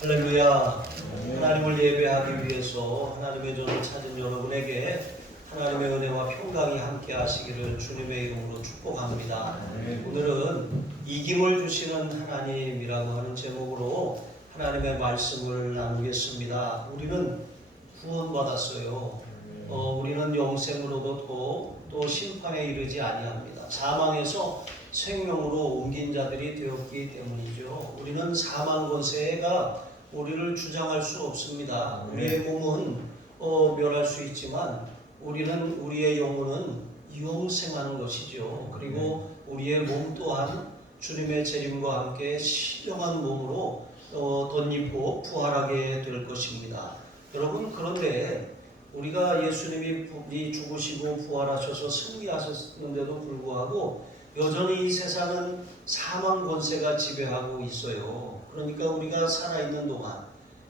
할렐루야. 하나님을 예배하기 위해서 하나님의 전을 찾은 여러분에게 하나님의 은혜와 평강이 함께 하시기를 주님의 이름으로 축복합니다. 오늘은 이김을 주시는 하나님이라고 하는 제목으로 하나님의 말씀을 나누겠습니다. 우리는 구원받았어요. 우리는 영생을 얻었고 또 심판에 이르지 아니합니다. 사망에서 생명으로 옮긴 자들이 되었기 때문이죠. 우리는 사망 권세가 우리를 주장할 수 없습니다. 우리의 몸은 멸할 수 있지만 우리의 영혼은 영생하는 것이죠. 그리고 우리의 몸 또한 주님의 재림과 함께 신령한 몸으로 덧입고 부활하게 될 것입니다. 여러분, 그런데 우리가 예수님이 죽으시고 부활하셔서 승리하셨는데도 불구하고 여전히 이 세상은 사망 권세가 지배하고 있어요. 그러니까 우리가 살아있는 동안,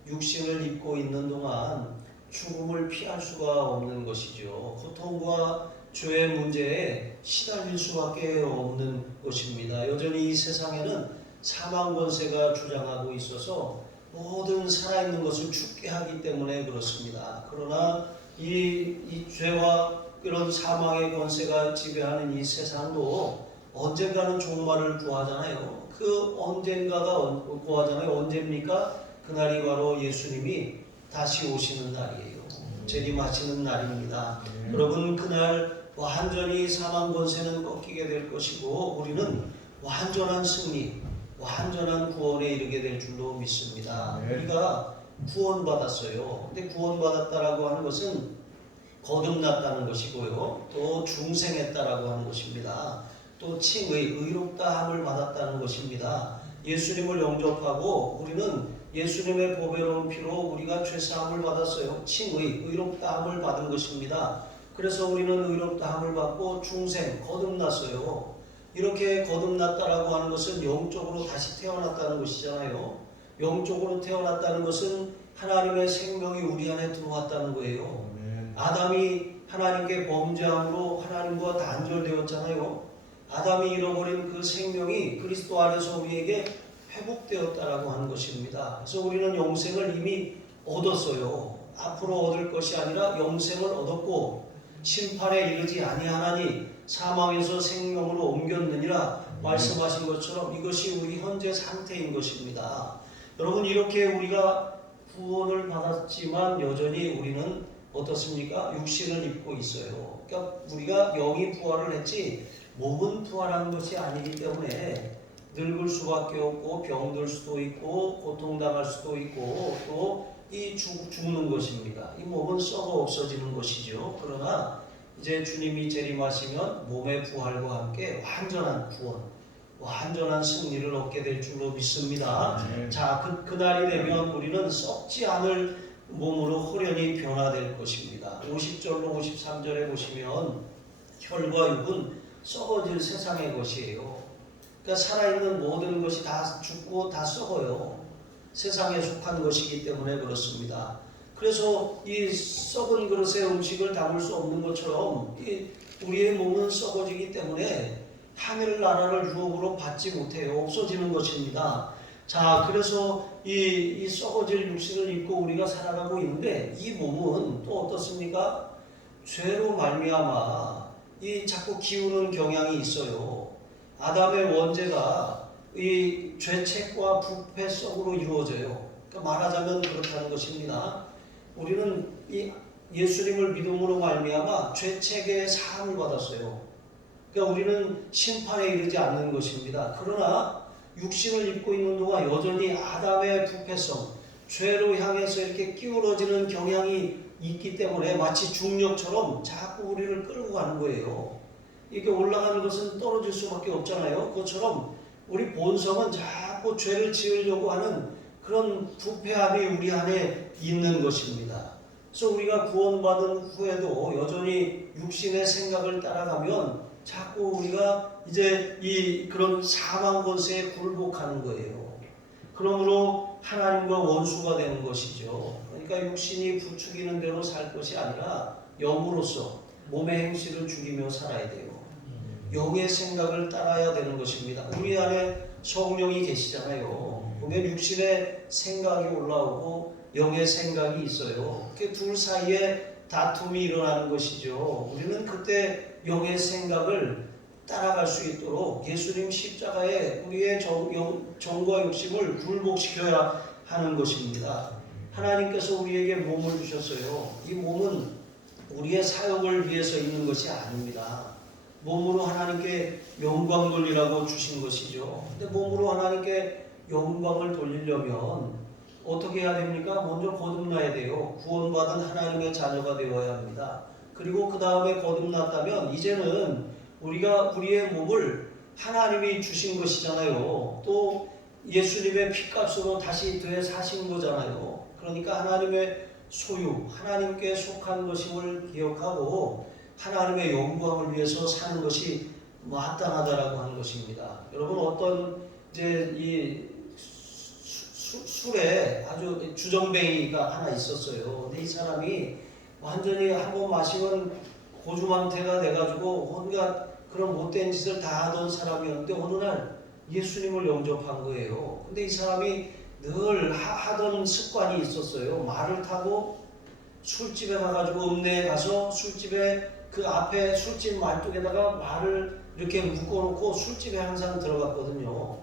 육신을 입고 있는 동안 죽음을 피할 수가 없는 것이죠. 고통과 죄의 문제에 시달릴 수밖에 없는 것입니다. 여전히 이 세상에는 사망 권세가 주장하고 있어서 모든 살아있는 것을 죽게 하기 때문에 그렇습니다. 그러나 이 죄와 이런 사망의 권세가 지배하는 이 세상도 언젠가는 종말을 구하잖아요. 그 언젠가가 구하잖아요. 언제입니까? 그날이 바로 예수님이 다시 오시는 날이에요. 재림하시는 날입니다. 여러분, 그날 완전히 사망 권세는 꺾이게 될 것이고 우리는 완전한 승리, 완전한 구원에 이르게 될 줄로 믿습니다. 우리가 구원받았어요. 근데 구원받았다라고 하는 것은 거듭났다는 것이고요. 또 중생했다라고 하는 것입니다. 또 칭의, 의롭다함을 받았다는 것입니다. 예수님을 영접하고 우리는 예수님의 보배로운 피로 우리가 죄사함을 받았어요. 칭의, 의롭다함을 받은 것입니다. 그래서 우리는 의롭다함을 받고 중생, 거듭났어요. 이렇게 거듭났다라고 하는 것은 영적으로 다시 태어났다는 것이잖아요. 영적으로 태어났다는 것은 하나님의 생명이 우리 안에 들어왔다는 거예요. 아담이 하나님께 범죄함으로 하나님과 단절되었잖아요. 아담이 잃어버린 그 생명이 그리스도 안에서 우리에게 회복되었다라고 하는 것입니다. 그래서 우리는 영생을 이미 얻었어요. 앞으로 얻을 것이 아니라 영생을 얻었고 심판에 이르지 아니하나니 사망에서 생명으로 옮겼느니라 말씀하신 것처럼 이것이 우리 현재 상태인 것입니다. 여러분, 이렇게 우리가 구원을 받았지만 여전히 우리는 어떻습니까? 육신을 입고 있어요. 그러니까 우리가 영이 부활을 했지 몸은 부활한 것이 아니기 때문에 늙을 수밖에 없고 병들 수도 있고 고통당할 수도 있고 또 이 죽는 것입니다. 이 몸은 썩어 없어지는 것이죠. 그러나 이제 주님이 재림하시면 몸의 부활과 함께 완전한 구원, 완전한 승리를 얻게 될 줄로 믿습니다. 자, 그날이 되면 우리는 썩지 않을 몸으로 호련히 변화될 것입니다. 50절로 53절에 보시면 혈과 육은 썩어질 세상의 것이에요. 그러니까 살아있는 모든 것이 다 죽고 다 썩어요. 세상에 속한 것이기 때문에 그렇습니다. 그래서 이 썩은 그릇에 음식을 담을 수 없는 것처럼 우리의 몸은 썩어지기 때문에 하늘나라를 유업으로 받지 못해요. 없어지는 것입니다. 자, 그래서 이 썩어질 육신을 입고 우리가 살아가고 있는데 이 몸은 또 어떻습니까? 죄로 말미암아 이 자꾸 기우는 경향이 있어요. 아담의 원죄가 이 죄책과 부패 속으로 이루어져요. 그러니까 말하자면 그렇다는 것입니다. 우리는 이 예수님을 믿음으로 말미암아 죄책의 사함을 받았어요. 그러니까 우리는 심판에 이르지 않는 것입니다. 그러나 육신을 입고 있는 동안 여전히 아담의 부패성, 죄로 향해서 이렇게 기울어지는 경향이 있기 때문에 마치 중력처럼 자꾸 우리를 끌고 가는 거예요. 이렇게 올라가는 것은 떨어질 수밖에 없잖아요. 그것처럼 우리 본성은 자꾸 죄를 지으려고 하는 그런 부패함이 우리 안에 있는 것입니다. 그래서 우리가 구원받은 후에도 여전히 육신의 생각을 따라가면 자꾸 우리가 이제 그런 사망 권세에 굴복하는 거예요. 그러므로 하나님과 원수가 되는 것이죠. 그러니까 육신이 부추기는 대로 살 것이 아니라 영으로서 몸의 행실을 죽이며 살아야 돼요. 영의 생각을 따라야 되는 것입니다. 우리 안에 성령이 계시잖아요. 보면 육신의 생각이 올라오고 영의 생각이 있어요. 그 둘 사이에 다툼이 일어나는 것이죠. 우리는 그때 영의 생각을 따라갈 수 있도록 예수님 십자가에 우리의 정과 욕심을 굴복시켜야 하는 것입니다. 하나님께서 우리에게 몸을 주셨어요. 이 몸은 우리의 사역을 위해서 있는 것이 아닙니다. 몸으로 하나님께 영광 돌리라고 주신 것이죠. 근데 몸으로 하나님께 영광을 돌리려면 어떻게 해야 됩니까? 먼저 거듭나야 돼요. 구원받은 하나님의 자녀가 되어야 합니다. 그리고 그 다음에 거듭났다면 이제는 우리가 우리의 몸을 하나님이 주신 것이잖아요. 또 예수님의 피값으로 다시 되사신 거잖아요. 그러니까 하나님의 소유, 하나님께 속한 것임을 기억하고 하나님의 영광을 위해서 사는 것이 마땅하다라고 하는 것입니다. 여러분 어떤 이제 이 술에 아주 주정뱅이가 하나 있었어요. 근데 이 사람이 완전히 한번 마시면 고주망태가 돼가지고 온갖 그런 못된 짓을 다 하던 사람이었는데 어느 날 예수님을 영접한 거예요. 근데 이 사람이 늘 하던 습관이 있었어요. 말을 타고 술집에 가가지고 읍내에 가서 술집에 그 앞에 술집 말뚝에다가 말을 이렇게 묶어놓고 술집에 항상 들어갔거든요.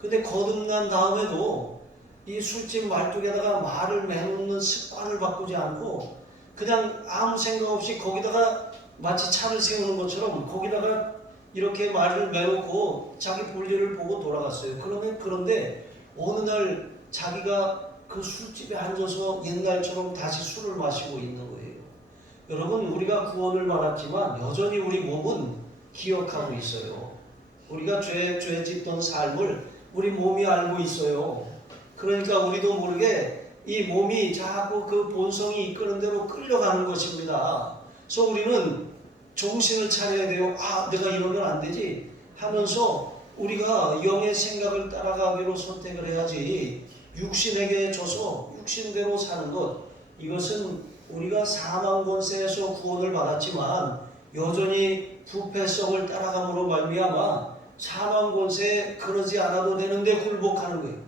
근데 거듭난 다음에도 이 술집 말뚝에다가 말을 매놓는 습관을 바꾸지 않고 그냥 아무 생각 없이 거기다가 마치 차를 세우는 것처럼 거기다가 이렇게 말을 매놓고 자기 볼일을 보고 돌아갔어요. 그런데 어느 날 자기가 그 술집에 앉아서 옛날처럼 다시 술을 마시고 있는 거예요. 여러분 우리가 구원을 받았지만 여전히 우리 몸은 기억하고 있어요. 우리가 죄 짓던 삶을 우리 몸이 알고 있어요. 그러니까 우리도 모르게 이 몸이 자꾸 그 본성이 이끄는 대로 끌려가는 것입니다. 그래서 우리는 정신을 차려야 돼요. 아, 내가 이러면 안 되지 하면서 우리가 영의 생각을 따라가기로 선택을 해야지 육신에게 져서 육신대로 사는 것, 이것은 우리가 사망 권세에서 구원을 받았지만 여전히 부패성을 따라감으로 말미암아 사망 권세에 그러지 않아도 되는데 굴복하는 거예요.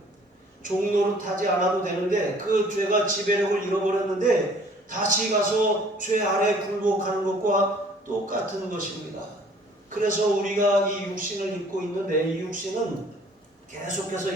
종노릇하지 않아도 되는데 그 죄가 지배력을 잃어버렸는데 다시 가서 죄 아래 굴복하는 것과 똑같은 것입니다. 그래서 우리가 이 육신을 입고 있는데 이 육신은 계속해서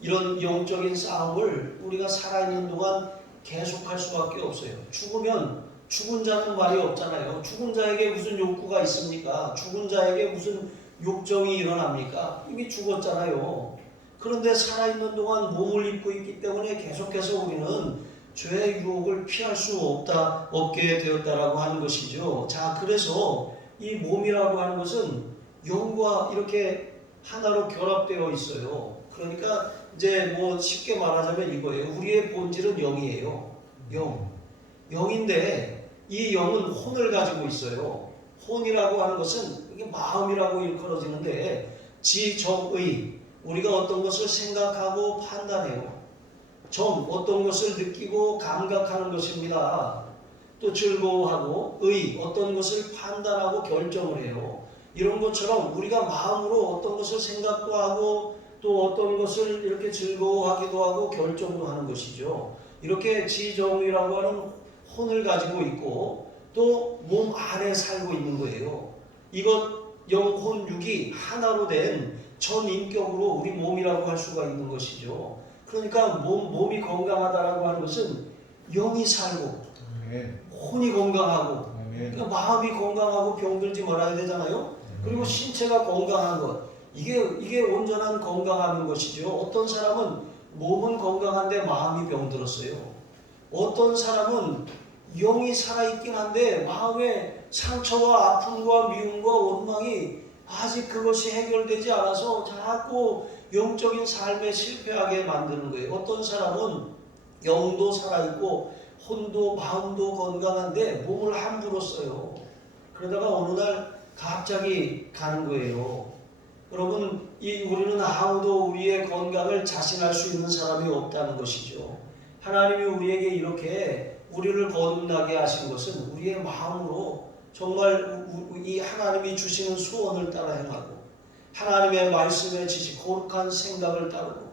이런 영적인 싸움을 우리가 살아있는 동안 계속할 수밖에 없어요. 죽으면 죽은 자는 말이 없잖아요. 죽은 자에게 무슨 욕구가 있습니까? 죽은 자에게 무슨 욕정이 일어납니까? 이미 죽었잖아요. 그런데 살아있는 동안 몸을 입고 있기 때문에 계속해서 우리는 죄의 유혹을 피할 수 없게 되었다라고 하는 것이죠. 자, 그래서 이 몸이라고 하는 것은 영과 이렇게 하나로 결합되어 있어요. 그러니까 이제 뭐 쉽게 말하자면 이거예요. 우리의 본질은 영이에요. 영인데 이 영은 혼을 가지고 있어요. 혼이라고 하는 것은 이게 마음이라고 일컬어지는데 지정의, 우리가 어떤 것을 생각하고 판단해요. 어떤 것을 느끼고 감각하는 것입니다. 또 즐거워하고 어떤 것을 판단하고 결정을 해요. 이런 것처럼 우리가 마음으로 어떤 것을 생각도 하고 또 어떤 것을 이렇게 즐거워하기도 하고 결정도 하는 것이죠. 이렇게 지정이라고 하는 혼을 가지고 있고 또 몸 안에 살고 있는 거예요. 이것 영혼 육이 하나로 된 전인격으로 우리 몸이라고 할 수가 있는 것이죠. 그러니까 몸이 건강하다라고 하는 것은 영이 살고 혼이 건강하고 그러니까 마음이 건강하고 병들지 말아야 되잖아요. 그리고 신체가 건강한 것, 이게 온전한 건강한 것이죠. 어떤 사람은 몸은 건강한데 마음이 병들었어요. 어떤 사람은 영이 살아있긴 한데 마음의 상처와 아픔과 미움과 원망이 아직 그것이 해결되지 않아서 자꾸 영적인 삶에 실패하게 만드는 거예요. 어떤 사람은 영도 살아있고 혼도 마음도 건강한데 몸을 함부로 써요. 그러다가 어느 날 갑자기 가는 거예요. 여러분, 우리는 아무도 우리의 건강을 자신할 수 있는 사람이 없다는 것이죠. 하나님이 우리에게 이렇게 우리를 거듭나게 하신 것은 우리의 마음으로 정말 이 하나님이 주시는 소원을 따라 행하고 하나님의 말씀에 지시 거룩한 생각을 따르고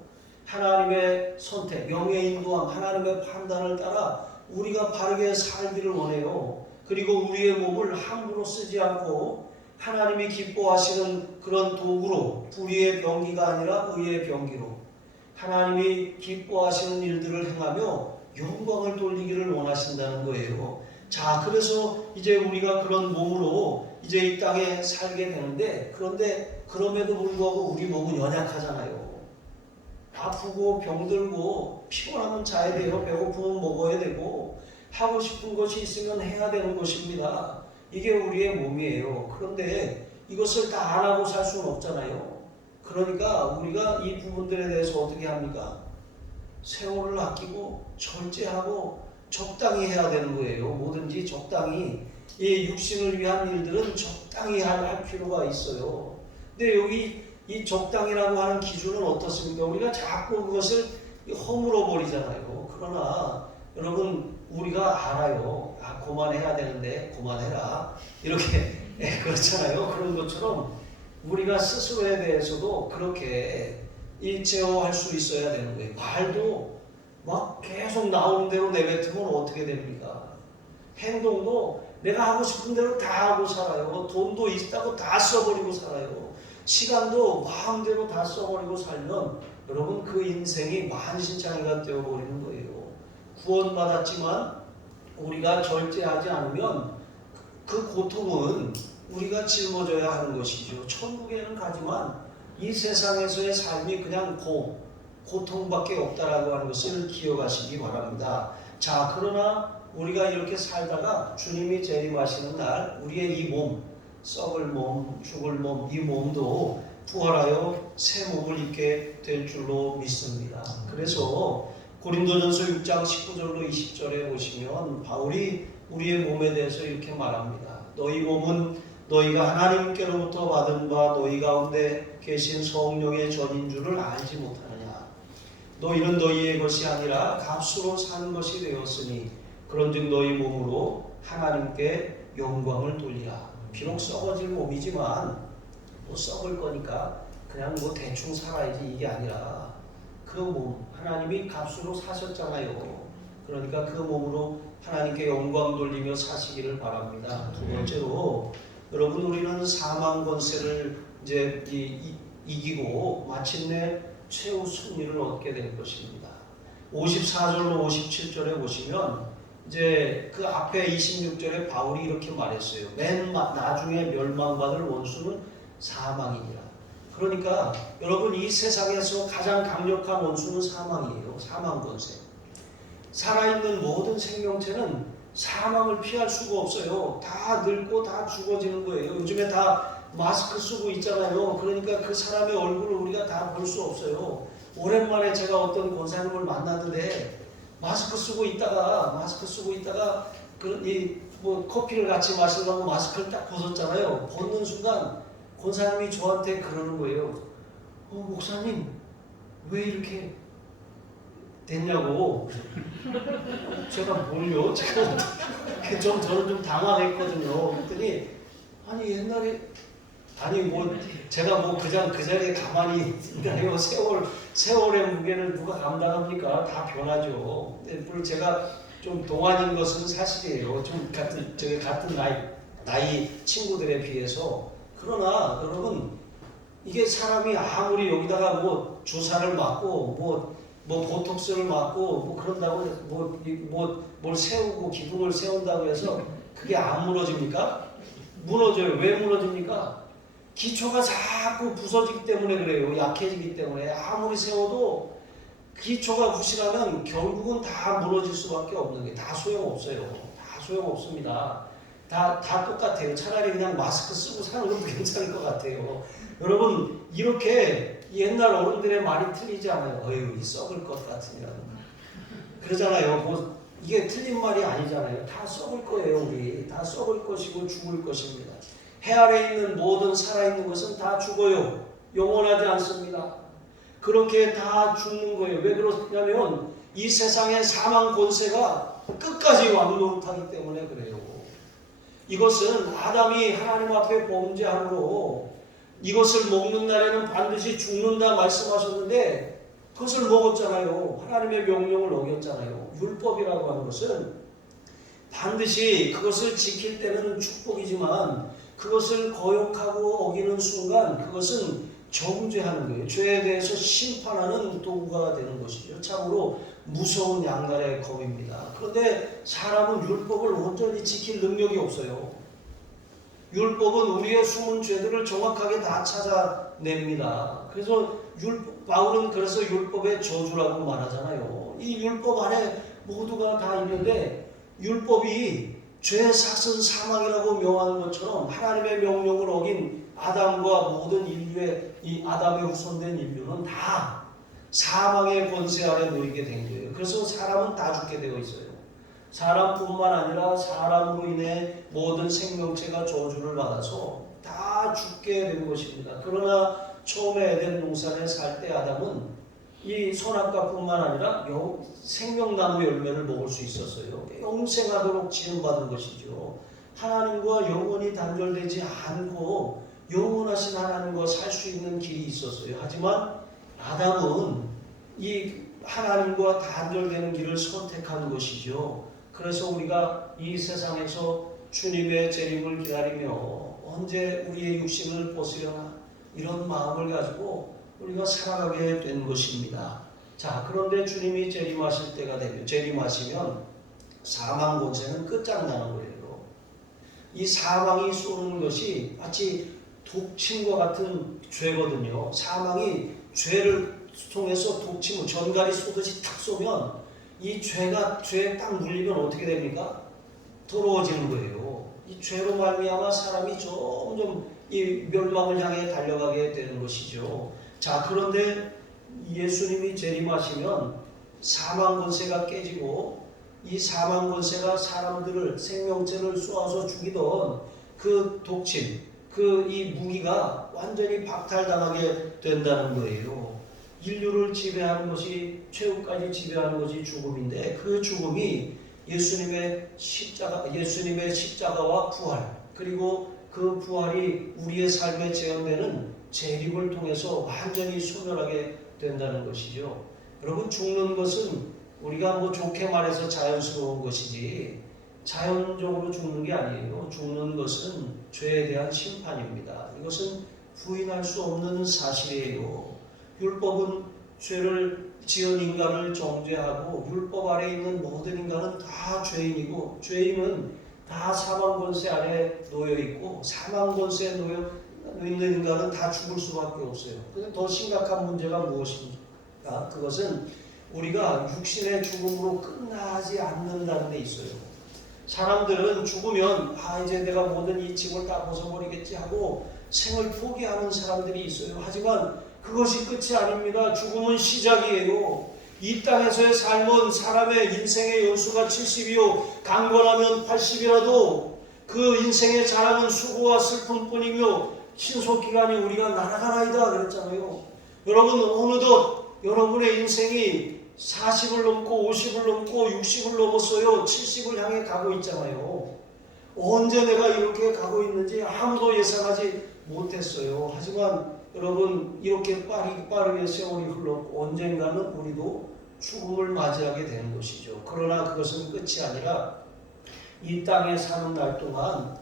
하나님의 선택, 영의 인도함, 하나님의 판단을 따라 우리가 바르게 살기를 원해요. 그리고 우리의 몸을 함부로 쓰지 않고 하나님이 기뻐하시는 그런 도구로, 불의의 병기가 아니라 의의 병기로 하나님이 기뻐하시는 일들을 행하며 영광을 돌리기를 원하신다는 거예요. 자, 그래서 이제 우리가 그런 몸으로 이제 이 땅에 살게 되는데, 그런데 그럼에도 불구하고 우리 몸은 연약하잖아요. 아프고 병들고 피곤하면 자야 돼요. 배고프면 먹어야 되고 하고 싶은 것이 있으면 해야 되는 것입니다. 이게 우리의 몸이에요. 그런데 이것을 다 안 하고 살 수는 없잖아요. 그러니까 우리가 이 부분들에 대해서 어떻게 합니까? 세월을 아끼고 절제하고 적당히 해야 되는 거예요. 뭐든지 적당히. 이 육신을 위한 일들은 적당히 할 필요가 있어요. 근데 여기 이 적당이라고 하는 기준은 어떻습니까? 우리가 자꾸 그것을 허물어 버리잖아요. 그러나 여러분, 우리가 알아요. 아, 그만해야 되는데 그만해라. 이렇게 그렇잖아요. 그런 것처럼 우리가 스스로에 대해서도 그렇게 제어할 수 있어야 되는 거예요. 말도 막 계속 나오는 대로 내뱉으면 어떻게 됩니까? 행동도 내가 하고 싶은 대로 다 하고 살아요. 돈도 있다고 다 써버리고 살아요. 시간도 마음대로 다 써버리고 살면 여러분, 그 인생이 만신창이가 되어버리는 거예요. 구원받았지만 우리가 절제하지 않으면 그 고통은 우리가 짊어져야 하는 것이죠. 천국에는 가지만 이 세상에서의 삶이 그냥 고통밖에 없다라고 하는 것을 기억하시기 바랍니다. 자, 그러나 우리가 이렇게 살다가 주님이 재림하시는 날 우리의 이 몸, 썩을 몸, 죽을 몸, 이 몸도 부활하여 새 몸을 입게 될 줄로 믿습니다. 그래서 고린도전서 6장 19절로 20절에 보시면 바울이 우리의 몸에 대해서 이렇게 말합니다. 너희 몸은 너희가 하나님께로부터 받은 바 너희 가운데 계신 성령의 전인 줄을 알지 못하느냐. 너희는 너희의 것이 아니라 값으로 산 것이 되었으니 그런즉 너희 몸으로 하나님께 영광을 돌리라. 비록 썩어질 몸이지만 뭐 썩을 거니까 그냥 뭐 대충 살아야지, 이게 아니라 그 몸 하나님이 값으로 사셨잖아요. 그러니까 그 몸으로 하나님께 영광 돌리며 사시기를 바랍니다. 두 번째로 여러분, 우리는 사망 권세를 이제 이기고 마침내 최후 승리를 얻게 될 것입니다. 54절로 57절에 보시면 이제 그 앞에 26절에 바울이 이렇게 말했어요. 맨 나중에 멸망받을 원수는 사망이니라. 그러니까 여러분, 이 세상에서 가장 강력한 원수는 사망이에요. 사망 권세. 살아있는 모든 생명체는 사망을 피할 수가 없어요. 다 늙고 다 죽어지는 거예요. 요즘에 다 마스크 쓰고 있잖아요. 그러니까 그 사람의 얼굴을 우리가 다 볼 수 없어요. 오랜만에 제가 어떤 권사님을 만났는데 마스크 쓰고 있다가 뭐 커피를 같이 마시려고 마스크를 딱 벗었잖아요. 벗는 순간 권사님이 저한테 그러는 거예요. 목사님, 왜 이렇게 됐냐고. 제가 뭘요? 저는 좀 당황했거든요. 그랬더니 아니 옛날에 제가 그냥 그 자리에 가만히 있나요? 세월의 무게를 누가 감당합니까? 다 변하죠. 물론 제가 좀 동안인 것은 사실이에요. 좀 같은 나이 친구들에 비해서. 그러나 여러분, 이게 사람이 아무리 여기다가 뭐 주사를 맞고 뭐 보톡스를 맞고 뭐 그런다고 뭘 세우고 기둥을 세운다고 해서 그게 안 무너집니까? 무너져요. 왜 무너집니까? 기초가 자꾸 부서지기 때문에 그래요. 약해지기 때문에. 아무리 세워도 기초가 부실하면 결국은 다 무너질 수밖에 없는 게, 다 소용없어요. 다 소용없습니다. 다 똑같아요. 차라리 그냥 마스크 쓰고 사는 것도 괜찮을 것 같아요. 여러분, 이렇게 옛날 어른들의 말이 틀리지 않아요. 어휴, 이 썩을 것 같으면. 그러잖아요. 이게 틀린 말이 아니잖아요. 다 썩을 거예요. 우리 다 썩을 것이고 죽을 것입니다. 해 아래 있는 모든 살아있는 것은 다 죽어요. 영원하지 않습니다. 그렇게 다 죽는 거예요. 왜 그러냐면 이 세상의 사망 권세가 끝까지 왕노릇하기 때문에 그래요. 이것은 아담이 하나님 앞에 범죄함으로 이것을 먹는 날에는 반드시 죽는다 말씀하셨는데 그것을 먹었잖아요. 하나님의 명령을 어겼잖아요. 율법이라고 하는 것은 반드시 그것을 지킬 때는 축복이지만 그것을 거역하고 어기는 순간 그것은 정죄하는 거예요. 죄에 대해서 심판하는 도구가 되는 것이죠. 참으로 무서운 양날의 검입니다. 그런데 사람은 율법을 온전히 지킬 능력이 없어요. 율법은 우리의 숨은 죄들을 정확하게 다 찾아냅니다. 그래서 바울은 그래서 율법의 저주라고 말하잖아요. 이 율법 안에 모두가 다 있는데 율법이 죄 삭은 사망이라고 명하는 것처럼 하나님의 명령을 어긴 아담과 모든 인류의 이 아담의 후손된 인류는 다 사망의 권세 아래 놓이게 된 거예요. 그래서 사람은 다 죽게 되어 있어요. 사람뿐만 아니라 사람으로 인해 모든 생명체가 저주를 받아서 다 죽게 된 것입니다. 그러나 처음에 에덴 동산에 살 때 아담은 이 선악과뿐만 아니라 생명나무 열매를 먹을 수 있었어요. 영생하도록 지음받은 것이죠. 하나님과 영원히 단절되지 않고 영원하신 하나님과 살 수 있는 길이 있었어요. 하지만 아담은 이 하나님과 단절되는 길을 선택한 것이죠. 그래서 우리가 이 세상에서 주님의 재림을 기다리며 언제 우리의 육신을 벗으려나 이런 마음을 가지고 우리가 살아가게 된 것입니다. 자, 그런데 주님이 재림하실 때가 되면 재림하시면 사망 권세는 끝장나는 거예요. 이 사망이 쏘는 것이 마치 독침과 같은 죄거든요. 사망이 죄를 통해서 독침을 전갈이 쏘듯이 탁 쏘면 이 죄에 딱 물리면 어떻게 됩니까? 더러워지는 거예요. 이 죄로 말미암아 사람이 점점 이 멸망을 향해 달려가게 되는 것이죠. 자, 그런데 예수님이 재림하시면 사망 권세가 깨지고 이 사망 권세가 사람들을 생명체를 쏘아서 죽이던 그 독침, 그 이 무기가 완전히 박탈당하게 된다는 거예요. 인류를 지배하는 것이 최후까지 지배하는 것이 죽음인데 그 죽음이 예수님의 십자가와 부활 그리고 그 부활이 우리의 삶에 재현되는 재림을 통해서 완전히 소멸하게 된다는 것이죠. 여러분 죽는 것은 우리가 뭐 좋게 말해서 자연스러운 것이지 자연적으로 죽는 게 아니에요. 죽는 것은 죄에 대한 심판입니다. 이것은 부인할 수 없는 사실이에요. 율법은 죄를 지은 인간을 정죄하고 율법 아래 있는 모든 인간은 다 죄인이고 죄인은 다 사망 권세 아래 놓여 있고 사망 권세에 놓여 있는 인간은 다 죽을 수밖에 없어요. 근데 더 심각한 문제가 무엇입니까? 그것은 우리가 육신의 죽음으로 끝나지 않는다는 데 있어요. 사람들은 죽으면 이제 내가 모든 이 짐을 다 벗어버리겠지 하고 생을 포기하는 사람들이 있어요. 하지만 그것이 끝이 아닙니다. 죽음은 시작이에요. 이 땅에서의 삶은 사람의 인생의 연수가 70이요 강건하면 80이라도 그 인생의 자랑은 수고와 슬픔뿐이며 신속기간이 우리가 날아가나이다 그랬잖아요. 여러분 어느덧 여러분의 인생이 40을 넘고 50을 넘고 60을 넘었어요. 70을 향해 가고 있잖아요. 언제 내가 이렇게 가고 있는지 아무도 예상하지 못했어요. 하지만 여러분 이렇게 빠르게 세월이 흘렀고 언젠가는 우리도 죽음을 맞이하게 되는 것이죠. 그러나 그것은 끝이 아니라 이 땅에 사는 날 동안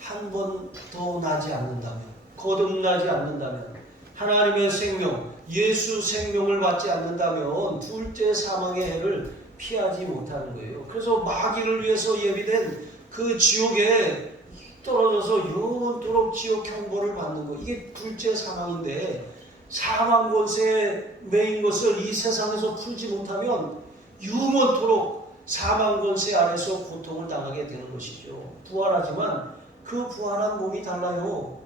한 번 더 나지 않는다면 거듭나지 않는다면 하나님의 생명 예수 생명을 받지 않는다면 둘째 사망의 해를 피하지 못하는 거예요. 그래서 마귀를 위해서 예비된 그 지옥에 떨어져서 영원토록 지옥 형벌을 받는 거 이게 둘째 사망인데 사망 권세에 매인 것을 이 세상에서 풀지 못하면 영원토록 사망 권세 아래서 고통을 당하게 되는 것이죠. 부활하지만 그 부활한 몸이 달라요.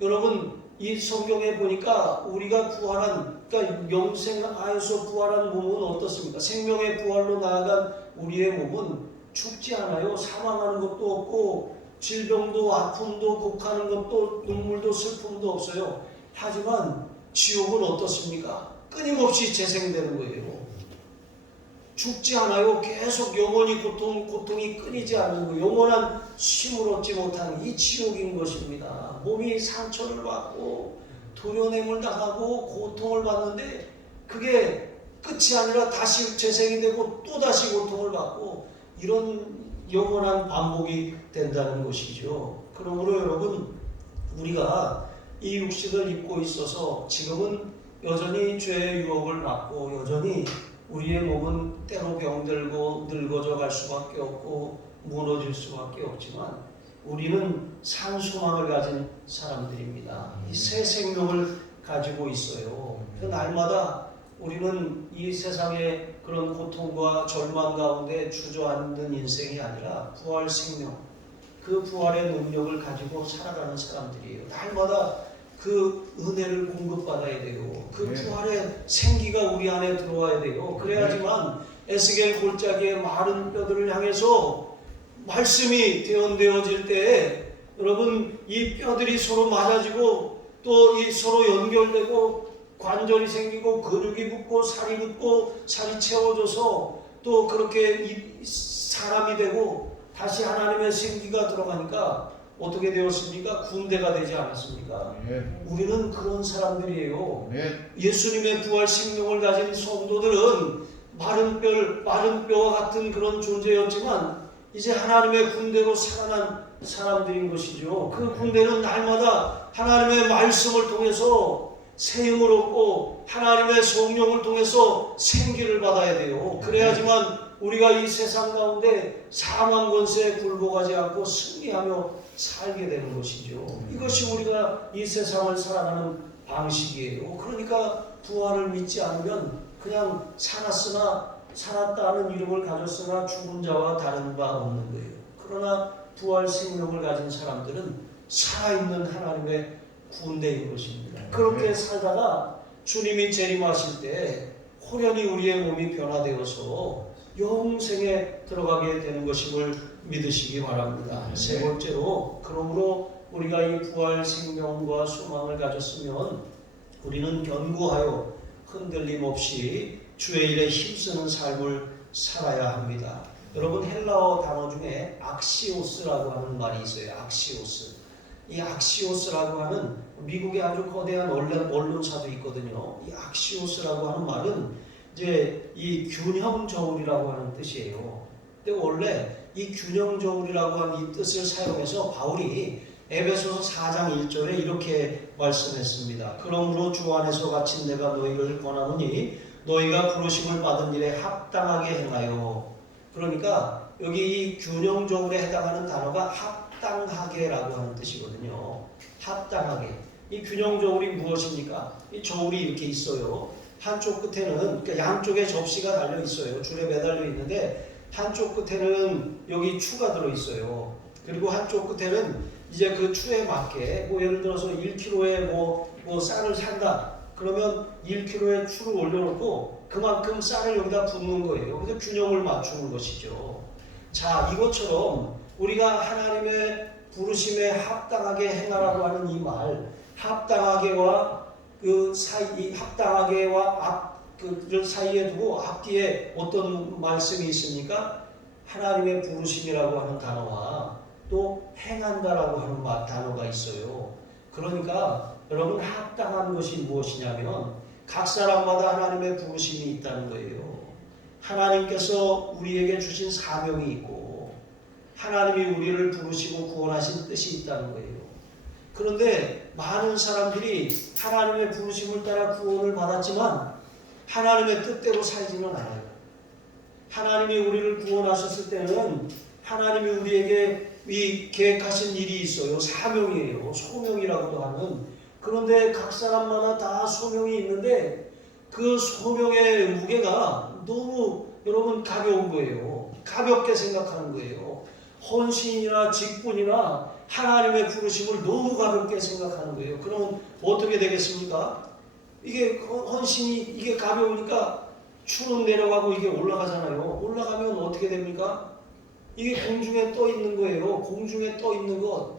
여러분 이 성경에 보니까 우리가 부활한 그러니까 영생하여서 부활한 몸은 어떻습니까? 생명의 부활로 나아간 우리의 몸은 죽지 않아요. 사망하는 것도 없고 질병도 아픔도 곡하는 것도 눈물도 슬픔도 없어요. 하지만 지옥은 어떻습니까? 끊임없이 재생되는 거예요. 죽지 않아요. 계속 영원히 고통이 끊이지 않는 거예요. 영원한 쉼을 얻지 못하는 이 지옥인 것입니다. 몸이 상처를 받고 도련행을 당하고 고통을 받는데 그게 끝이 아니라 다시 재생이 되고 또 다시 고통을 받고 이런 영원한 반복이 된다는 것이죠. 그러므로 여러분, 우리가 이 육신을 입고 있어서 지금은 여전히 죄의 유혹을 받고 여전히 우리의 몸은 때로 병들고 늙어져 갈 수밖에 없고 무너질 수밖에 없지만 우리는 산 소망을 가진 사람들입니다. 이 새 생명을 가지고 있어요. 그 날마다 우리는 이 세상의 그런 고통과 절망 가운데 주저앉는 인생이 아니라 부활 생명, 그 부활의 능력을 가지고 살아가는 사람들이에요. 날마다 그 은혜를 공급받아야 돼요. 그 부활의 생기가 우리 안에 들어와야 돼요. 그래야지만 에스겔 골짜기의 마른 뼈들을 향해서 말씀이 대언되어질 때에 여러분, 이 뼈들이 서로 맞아지고 또 이 서로 연결되고 관절이 생기고 근육이 붙고 살이 붙고 살이 채워져서 또 그렇게 사람이 되고 다시 하나님의 생기가 들어가니까 어떻게 되었습니까? 군대가 되지 않았습니까? 우리는 그런 사람들이에요. 예수님의 부활 생명을 가진 성도들은 마른 뼈와 같은 그런 존재였지만 이제 하나님의 군대로 살아난 사람들인 것이죠. 그 군대는 날마다 하나님의 말씀을 통해서 새 힘을 얻고 하나님의 성령을 통해서 생기를 받아야 돼요. 그래야지만 우리가 이 세상 가운데 사망 권세에 굴복하지 않고 승리하며 살게 되는 것이죠. 이것이 우리가 이 세상을 살아가는 방식이에요. 그러니까 부활을 믿지 않으면 그냥 살았다는 이름을 가졌으나 죽은 자와 다른 바 없는 거예요. 그러나 부활 생명을 가진 사람들은 살아있는 하나님의 군대인 것입니다. 그렇게 살다가 주님이 재림하실 때 호련히 우리의 몸이 변화되어서 영생에 들어가게 되는 것임을 믿으시기 바랍니다. 세 번째로, 그러므로 우리가 이 부활 생명과 소망을 가졌으면 우리는 견고하여 흔들림 없이 주의 일에 힘쓰는 삶을 살아야 합니다. 여러분, 헬라어 단어 중에 악시오스라고 하는 말이 있어요. 악시오스. 이 악시오스라고 하는 미국의 아주 거대한 언론사도 있거든요. 이 악시오스라고 하는 말은 이제 이 균형 저울이라고 하는 뜻이에요. 근데 원래 이 균형 저울이라고 하는 이 뜻을 사용해서 바울이 에베소서 4장 1절에 이렇게 말씀했습니다. 그러므로 주 안에서 갇힌 내가 너희를 권하노니 너희가 부르심을 받은 일에 합당하게 행하여. 그러니까 여기 이 균형 저울에 해당하는 단어가 합당하게라고 하는 뜻이거든요. 합당하게. 이 균형 저울이 무엇입니까? 이 저울이 이렇게 있어요. 한쪽 끝에는, 그러니까 양쪽에 접시가 달려 있어요. 줄에 매달려 있는데 한쪽 끝에는 여기 추가 들어 있어요. 그리고 한쪽 끝에는 이제 그 추에 맞게 예를 들어서 1kg의 쌀을 산다. 그러면 1kg의 추를 올려놓고 그만큼 쌀을 여기다 붓는 거예요. 그래서 균형을 맞추는 것이죠. 자, 이것처럼 우리가 하나님의 부르심에 합당하게 행하라고 하는 이 말, 합당하게와 그 사이에 두고 앞뒤에 어떤 말씀이 있습니까? 하나님의 부르심이라고 하는 단어와 또 행한다라고 하는 단어가 있어요. 그러니까 여러분, 합당한 것이 무엇이냐면 각 사람마다 하나님의 부르심이 있다는 거예요. 하나님께서 우리에게 주신 사명이 있고 하나님이 우리를 부르시고 구원하신 뜻이 있다는 거예요. 그런데 많은 사람들이 하나님의 부르심을 따라 구원을 받았지만 하나님의 뜻대로 살지는 않아요. 하나님이 우리를 구원하셨을 때는 하나님이 우리에게 이 계획하신 일이 있어요. 사명이에요. 소명이라고도 하는. 그런데 각 사람마다 다 소명이 있는데 그 소명의 무게가 너무 여러분 가벼운 거예요. 가볍게 생각하는 거예요. 헌신이나 직분이나 하나님의 부르심을 너무 가볍게 생각하는 거예요. 그러면 어떻게 되겠습니까? 이게 헌신이 이게 가벼우니까 추는 내려가고 이게 올라가잖아요. 올라가면 어떻게 됩니까? 이게 공중에 떠 있는 거예요. 공중에 떠 있는 것.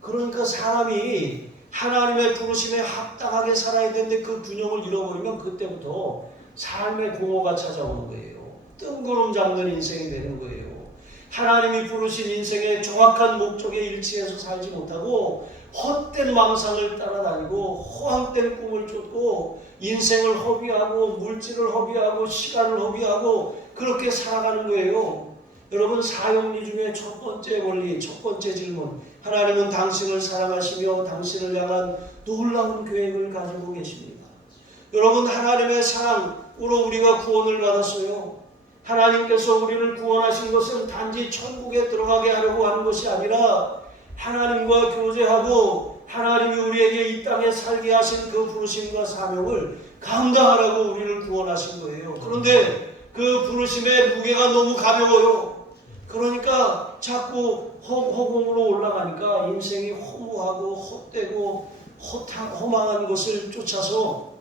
그러니까 사람이 하나님의 부르심에 합당하게 살아야 되는데 그 균형을 잃어버리면 그때부터 삶의 공허가 찾아오는 거예요. 뜬구름 잡는 인생이 되는 거예요. 하나님이 부르신 인생의 정확한 목적에 일치해서 살지 못하고 헛된 망상을 따라다니고 허황된 꿈을 쫓고 인생을 허비하고 물질을 허비하고 시간을 허비하고 그렇게 살아가는 거예요. 여러분, 사용리 중에 첫 번째 원리, 첫 번째 질문, 하나님은 당신을 사랑하시며 당신을 향한 놀라운 계획을 가지고 계십니다. 여러분, 하나님의 사랑으로 우리가 구원을 받았어요. 하나님께서 우리를 구원하신 것은 단지 천국에 들어가게 하려고 하는 것이 아니라 하나님과 교제하고 하나님이 우리에게 이 땅에 살게 하신 그 부르심과 사명을 감당하라고 우리를 구원하신 거예요. 그런데 그 부르심의 무게가 너무 가벼워요. 그러니까 자꾸 허공으로 올라가니까 인생이 허무하고 헛되고 허망한 것을 쫓아서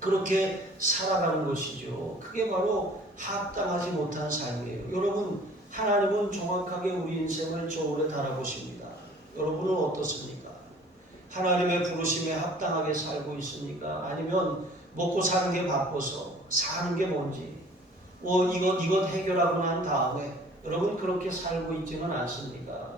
그렇게 살아가는 것이죠. 그게 바로 합당하지 못한 삶이에요. 여러분, 하나님은 정확하게 우리 인생을 저울에 달아보십니다. 여러분은 어떻습니까? 하나님의 부르심에 합당하게 살고 있습니까? 아니면 먹고 사는 게 바빠서 사는 게 뭔지 이것 해결하고 난 다음에 여러분 그렇게 살고 있지는 않습니까?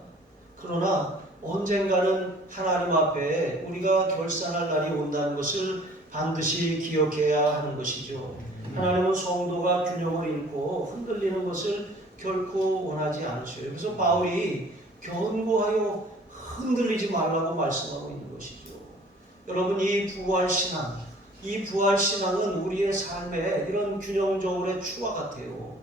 그러나 언젠가는 하나님 앞에 우리가 결산할 날이 온다는 것을 반드시 기억해야 하는 것이죠. 하나님은 성도가 균형을 잃고 흔들리는 것을 결코 원하지 않으셔요. 그래서 바울이 견고하여 흔들리지 말라고 말씀하고 있는 것이죠. 여러분, 이 부활신앙은 우리의 삶에 이런 균형저울의 추와 같아요.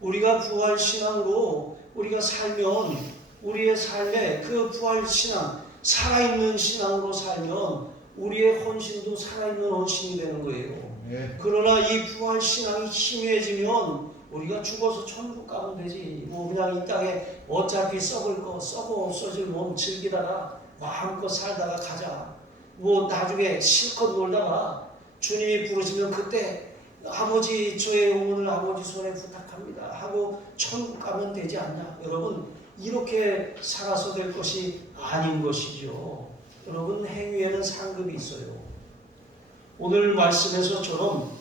우리가 부활신앙으로 우리가 살면 우리의 삶에 그 부활신앙, 살아있는 신앙으로 살면 우리의 헌신도 살아있는 헌신이 되는 거예요. 그러나 이 부활신앙이 희미해지면 우리가 죽어서 천국 가면 되지, 그냥 이 땅에 어차피 썩을 거 썩어 없어질 몸 즐기다가 마음껏 살다가 가자, 나중에 실컷 놀다가 주님이 부르시면 그때 아버지 저의 영혼을 아버지 손에 부탁합니다 하고 천국 가면 되지 않냐. 여러분, 이렇게 살아서 될 것이 아닌 것이죠. 여러분, 행위에는 상급이 있어요. 오늘 말씀에서처럼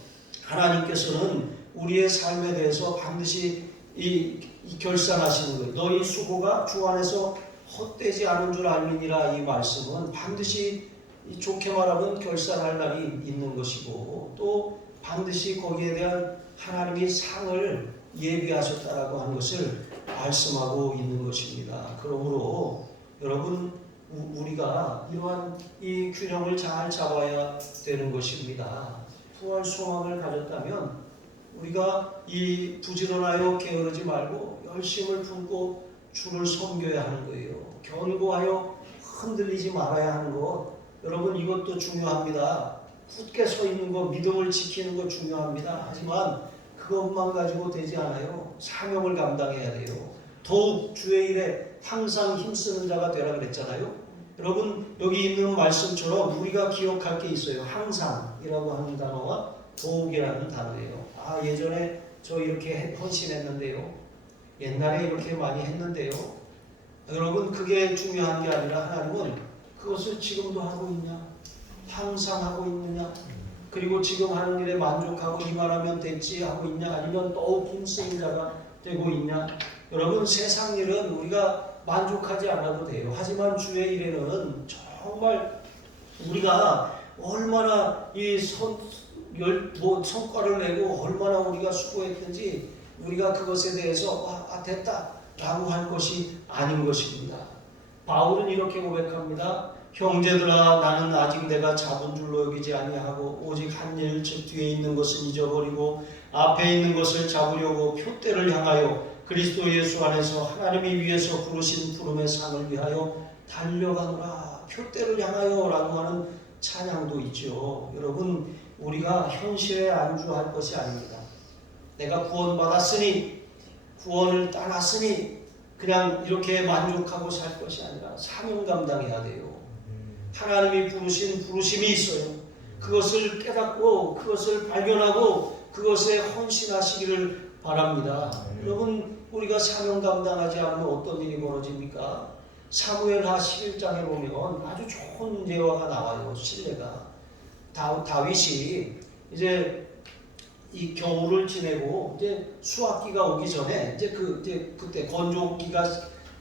하나님께서는 우리의 삶에 대해서 반드시 이 결산하시는 거예요. 너희 수고가 주 안에서 헛되지 않은 줄 알미니라. 이 말씀은 반드시 좋게 말하면 결산할 날이 있는 것이고 또 반드시 거기에 대한 하나님이 상을 예비하셨다라고 하는 것을 말씀하고 있는 것입니다. 그러므로 여러분, 우리가 이러한 이 균형을 잘 잡아야 되는 것입니다. 부활 소망을 가졌다면 우리가 이 부지런하여 게으르지 말고 열심을 품고 주를 섬겨야 하는 거예요. 견고하여 흔들리지 말아야 하는 것, 여러분 이것도 중요합니다. 굳게 서 있는 것, 믿음을 지키는 것 중요합니다. 하지만 그것만 가지고 되지 않아요. 사명을 감당해야 돼요. 더욱 주의 일에 항상 힘쓰는 자가 되라 그랬잖아요. 여러분, 여기 있는 말씀처럼 우리가 기억할 게 있어요. 항상이라고 하는 단어와 더욱이라는 단어예요. 예전에 저 이렇게 헌신했는데요. 옛날에 이렇게 많이 했는데요. 여러분, 그게 중요한 게 아니라 하나님은 그것을 지금도 하고 있냐? 항상 하고 있느냐? 그리고 지금 하는 일에 만족하고 이만하면 됐지 하고 있냐? 아니면 더욱 힘쓰는 자가 되고 있냐? 여러분, 세상 일은 우리가 만족하지 않아도 돼요. 하지만 주의 일에는 정말 우리가 얼마나 성과를 내고 얼마나 우리가 수고했든지 우리가 그것에 대해서 됐다 라고 할 것이 아닌 것입니다. 바울은 이렇게 고백합니다. 형제들아, 나는 아직 내가 잡은 줄로 여기지 아니하고 오직 한 일, 즉 뒤에 있는 것은 잊어버리고 앞에 있는 것을 잡으려고 표대를 향하여 그리스도 예수 안에서 하나님이 위에서 부르신 부름의 상을 위하여 달려가노라. 표대를 향하여 라고 하는 찬양도 있죠. 여러분, 우리가 현실에 안주할 것이 아닙니다. 내가 구원받았으니, 구원을 따랐으니 그냥 이렇게 만족하고 살 것이 아니라 사명 감당해야 돼요. 하나님이 부르신 부르심이 있어요. 그것을 깨닫고 그것을 발견하고 그것에 헌신하시기를 바랍니다. 여러분, 우리가 사명 감당하지 않으면 어떤 일이 벌어집니까? 사무엘하 11장에 보면 아주 좋은 예화가 나와요. 신뢰가. 다윗이 이제 이 겨울을 지내고 이제 수확기가 오기 전에 이제 그때 건조기가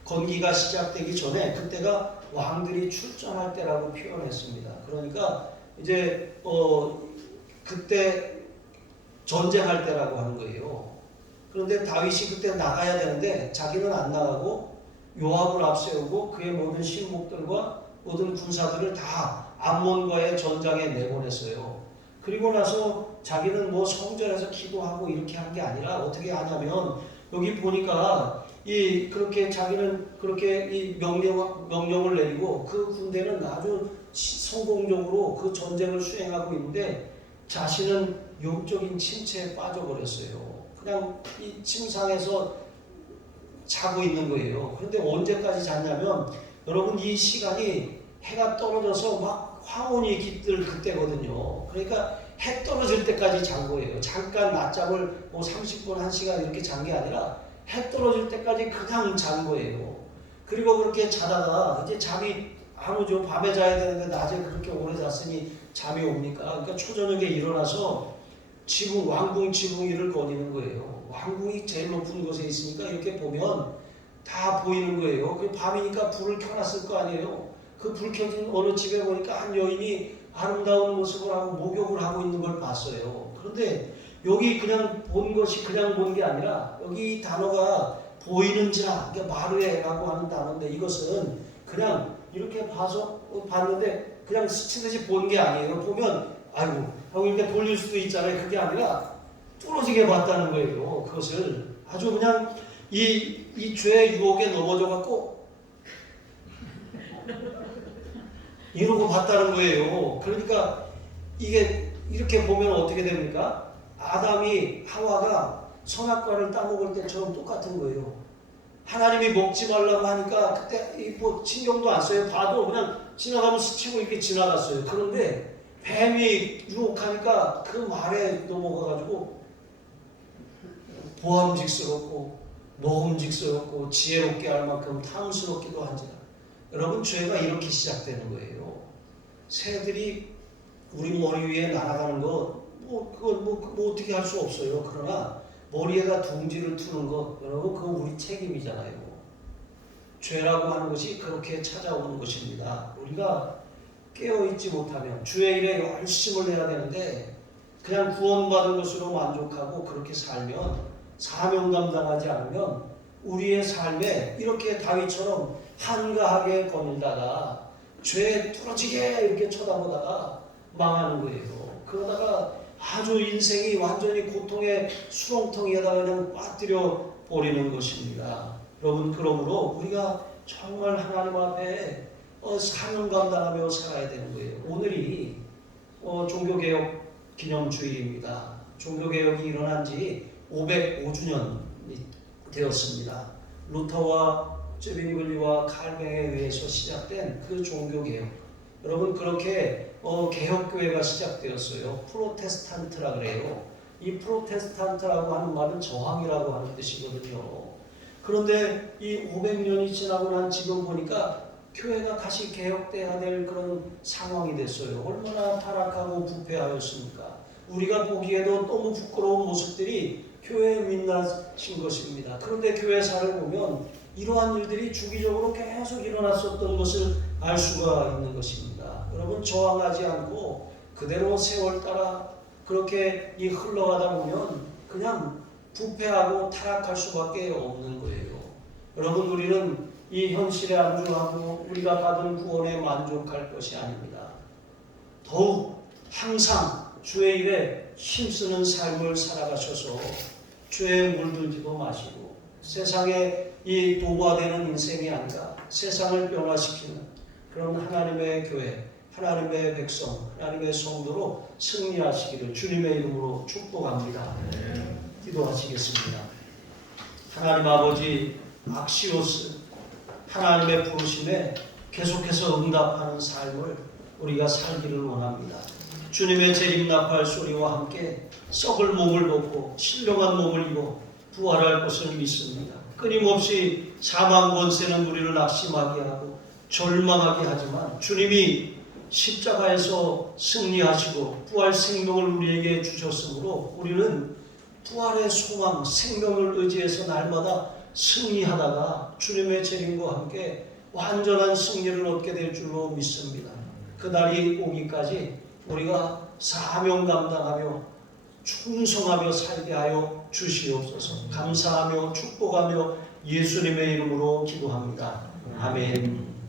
건기가 시작되기 전에 그때가 왕들이 출전할 때라고 표현했습니다. 그러니까 이제 그때 전쟁할 때라고 하는 거예요. 그런데 다윗이 그때 나가야 되는데 자기는 안 나가고 요압을 앞세우고 그의 모든 신복들과 모든 군사들을 다 암몬과의 전장에 내보냈어요. 그리고 나서 자기는 뭐 성전에서 기도하고 이렇게 한 게 아니라 어떻게 하냐면 여기 보니까 그렇게 자기는 그렇게 이 명령을 내리고 그 군대는 아주 성공적으로 그 전쟁을 수행하고 있는데 자신은 영적인 침체에 빠져버렸어요. 그냥 이 침상에서 자고 있는 거예요. 그런데 언제까지 잤냐면 여러분 이 시간이 해가 떨어져서 막 황혼이 깃들 그때거든요. 그러니까 해 떨어질 때까지 잔 거예요. 잠깐 낮잠을 뭐 30분, 1시간 이렇게 잔 게 아니라 해 떨어질 때까지 그냥 잔 거예요. 그리고 그렇게 자다가 이제 잠이 안 오죠. 밤에 자야 되는데 낮에 그렇게 오래 잤으니 잠이 옵니까? 그러니까 초저녁에 일어나서 왕궁 지붕 위를 거니는 거예요. 왕궁이 제일 높은 곳에 있으니까 이렇게 보면 다 보이는 거예요. 그 밤이니까 불을 켜놨을 거 아니에요. 그 불 켜진 어느 집에 보니까 한 여인이 아름다운 모습을 하고 목욕을 하고 있는 걸 봤어요. 그런데 여기 그냥 본 것이 그냥 본 게 아니라 여기 단어가 보이는지라, 그러니까 마르에라고 하는 단어인데 이것은 그냥 이렇게 봤는데 그냥 스치듯이 본 게 아니에요. 보면 아이고 하고 이렇게 돌릴 수도 있잖아요. 그게 아니라 뚫어지게 봤다는 거예요. 그것을 아주 그냥 이 죄의 유혹에 넘어져 갖고 이러고 봤다는 거예요. 그러니까 이게 이렇게 보면 어떻게 됩니까? 아담이 하와가 선악과를 따먹을 때처럼 똑같은 거예요. 하나님이 먹지 말라고 하니까 그때 뭐 신경도 안 써요. 봐도 그냥 지나가면 스치고 이렇게 지나갔어요. 그런데 뱀이 유혹하니까 그 말에 넘어가가지고 보암직스럽고 먹음직스럽고 지혜롭게 할 만큼 탐스럽기도 한지라. 여러분 죄가 이렇게 시작되는 거예요. 새들이 우리 머리 위에 날아가는 것 그건 어떻게 할 수 없어요. 그러나 머리에다 둥지를 트는 것 여러분 그거 우리 책임이잖아요. 죄라고 하는 것이 그렇게 찾아오는 것입니다. 우리가 깨어있지 못하면 주의 일에 열심을 해야 되는데 그냥 구원받은 것으로 만족하고 그렇게 살면 사명 감당하지 않으면 우리의 삶에 이렇게 다윗처럼 한가하게 거닐다가 죄에 뚫어지게 이렇게 쳐다보다가 망하는 거예요. 그러다가 아주 인생이 완전히 고통의 수렁텅이에다가 그냥 빠뜨려 버리는 것입니다. 여러분 그러므로 우리가 정말 하나님 앞에 사명 감당하며 살아야 되는 거예요. 오늘이 종교개혁 기념주일입니다. 종교개혁이 일어난 지 505주년이 되었습니다. 루터와 쯔빙글리와 칼뱅에 의해서 시작된 그 종교개혁. 여러분 그렇게 개혁교회가 시작되었어요. 프로테스탄트라 그래요. 이 프로테스탄트라고 하는 말은 저항이라고 하는 뜻이거든요. 그런데 이 500년이 지나고 난 지금 보니까 교회가 다시 개혁돼야 될 그런 상황이 됐어요. 얼마나 타락하고 부패하였습니까? 우리가 보기에도 너무 부끄러운 모습들이 교회에 민낯인 것입니다. 그런데 교회사를 보면 이러한 일들이 주기적으로 계속 일어났었던 것을 알 수가 있는 것입니다. 여러분 저항하지 않고 그대로 세월 따라 그렇게 흘러가다 보면 그냥 부패하고 타락할 수밖에 없는 거예요. 여러분 우리는 이 현실에 안주하고 우리가 받은 구원에 만족할 것이 아닙니다. 더욱 항상 주의 일에 힘쓰는 삶을 살아가셔서 죄에 물들지도 마시고 세상에 이 도구화되는 인생이 아니라 세상을 변화시키는 그런 하나님의 교회, 하나님의 백성, 하나님의 성도로 승리하시기를 주님의 이름으로 축복합니다. 기도하시겠습니다. 하나님 아버지 악시오스 하나님의 부르심에 계속해서 응답하는 삶을 우리가 살기를 원합니다. 주님의 재림납할 소리와 함께 썩을 몸을 벗고 신령한 몸을 입어 부활할 것을 믿습니다. 끊임없이 사망 권세는 우리를 낙심하게 하고 절망하게 하지만 주님이 십자가에서 승리하시고 부활 생명을 우리에게 주셨으므로 우리는 부활의 소망, 생명을 의지해서 날마다 승리하다가 주님의 재림과 함께 완전한 승리를 얻게 될 줄로 믿습니다. 그날이 오기까지 우리가 사명 감당하며 충성하며 살게 하여 주시옵소서. 감사하며 축복하며 예수님의 이름으로 기도합니다. 아멘.